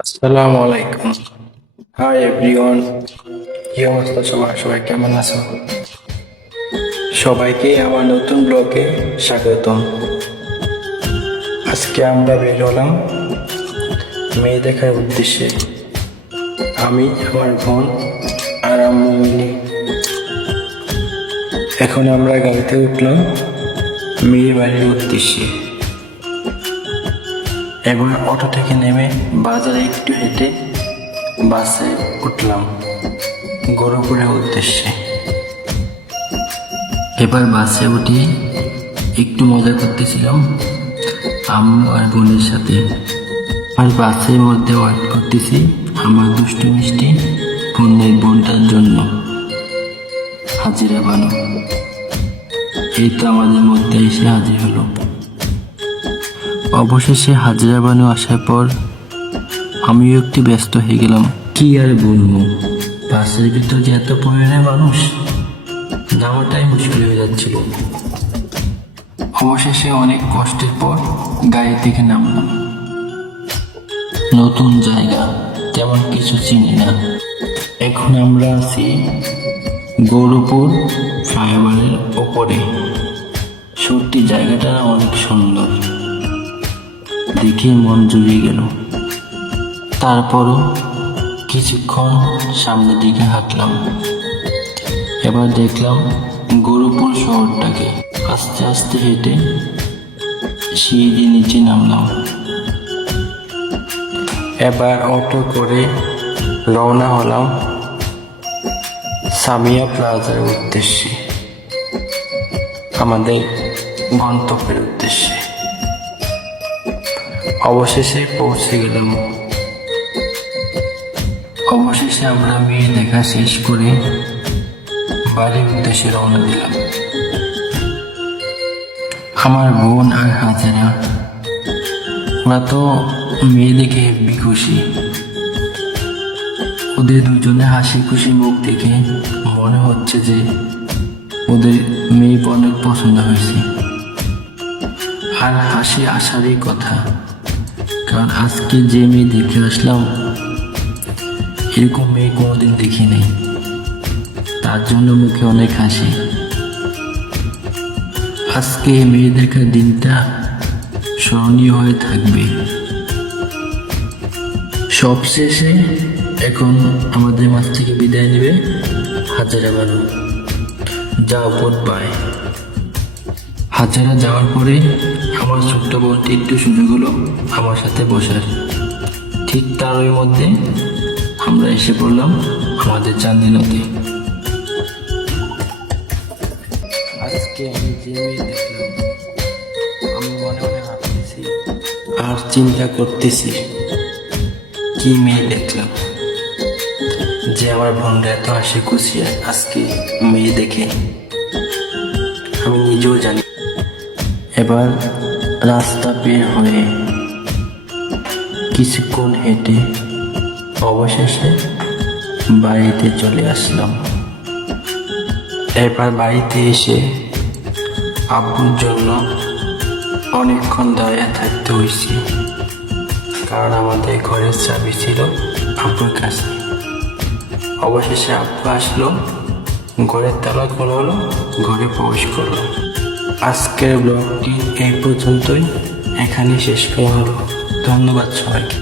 আসসালামু আলাইকুম। Hi everyone কি অবস্থা সবার? সবাই কেমন আছো? সবাইকে আমার নতুন ব্লগে স্বাগতম। আজকে আমরা বের হলাম মেয়ে দেখার উদ্দেশ্যে। আমি, আমার বোন আর মিলে। এখন আমরা গাড়িতে উঠলাম মেয়ের বাড়ির উদ্দেশ্যে। এবার অটো থেকে নেমে বাজারে একটু হেঁটে বাসে উঠলাম গরুপুরের উদ্দেশ্যে। এবার বাসে উঠে একটু মজা করতেছিলাম। আম্মু আর বোনের সাথে। আর বাসের মধ্যে ওয়েট করতেছি আমার দুষ্টু মিষ্টি বোনের বোনটার জন্য। হাজিরা বানো। এই তো আমাদের মধ্যে এসে হাজির হলো। অবশেষে হাজিরা বানু আসার পর আমিও একটু ব্যস্ত হয়ে গেলাম। কি আর বলব? বাসের ভিতর যে এত পরিমাণে মানুষ নামাটাই মুশকিল হয়ে যাচ্ছিল। অবশেষে অনেক কষ্টের পর গাড়ি থেকে নামলাম। নতুন জায়গা তেমন কিছু চিনি না। এখন আমরা আছি গৌরপুর ফ্লাইওভারের ওপরে। সত্যি জায়গাটা অনেক সুন্দর। দেখে মন জুড়িয়ে গেল। তারপরও কিছুক্ষণ সামনের দিকে হাঁটলাম। এবার দেখলাম গরুপুর শহরটাকে আস্তে আস্তে হেঁটে সিঁড়ি নিচে নামলাম। এবার অটো করে রওনা হলাম সামিয়া প্লাজার উদ্দেশ্যে, আমাদের গন্তব্যের উদ্দেশ্যে। অবশেষে পৌঁছে গেলাম। অবশেষে আমরা মেয়ে দেখা শেষ করে বাড়ির উদ্দেশ্যে রওনা দিলাম। আমার বোন আর হাজারা, ওরা তো মেয়ে দেখে হেব্বি খুশি ওদের দুজনে হাসি খুশি মুখ দেখে মনে হচ্ছে যে ওদের মেয়ে অনেক পছন্দ হয়েছে। আর হাসি আসারই কথা। কারণ আজকে যে মেয়ে দেখে আসলাম, এরকম মেয়ে কোনোদিন দেখি নাই তার জন্য মুখে অনেক হাসি। আজকে মেয়ে দেখার দিনটা স্মরণীয় হয়ে থাকবে। সবশেষে এখন আমাদের মাছ থেকে বিদায় নেবে হাজারা বানু। যা বোধ পায়। হাজারা যাওয়ার পরে আমার ছোট্ট বোনটি একটু সুযোগ হলো আমার সাথে বসার। ঠিক তার ওই মধ্যে আমরা এসে পড়লাম আমাদের চান্দি নদী। আজকে আমি মনে মনে ভাবতেছি, আর চিন্তা করতেছি, কি মেয়ে দেখলাম? যে আমার বোনরা এত হাসি খুশি, আজকে মেয়ে দেখে আমি নিজেও জানি এবার রাস্তা বের হয়ে কিছুক্ষণ হেঁটে অবশেষে বাড়িতে চলে আসলাম। এবার বাড়িতে এসে আব্বুর জন্য অনেকক্ষণ দাঁড়িয়ে থাকতে হয়েছে, কারণ আমাদের ঘরের চাবি ছিল আব্বুর কাছে। অবশেষে আব্বু আসলো, ঘরের তালা খোলা হলো ঘরে প্রবেশ করল। আজকের ব্লগটি এই পর্যন্তই। এখানেই শেষ করা হলো। ধন্যবাদ সবাইকে।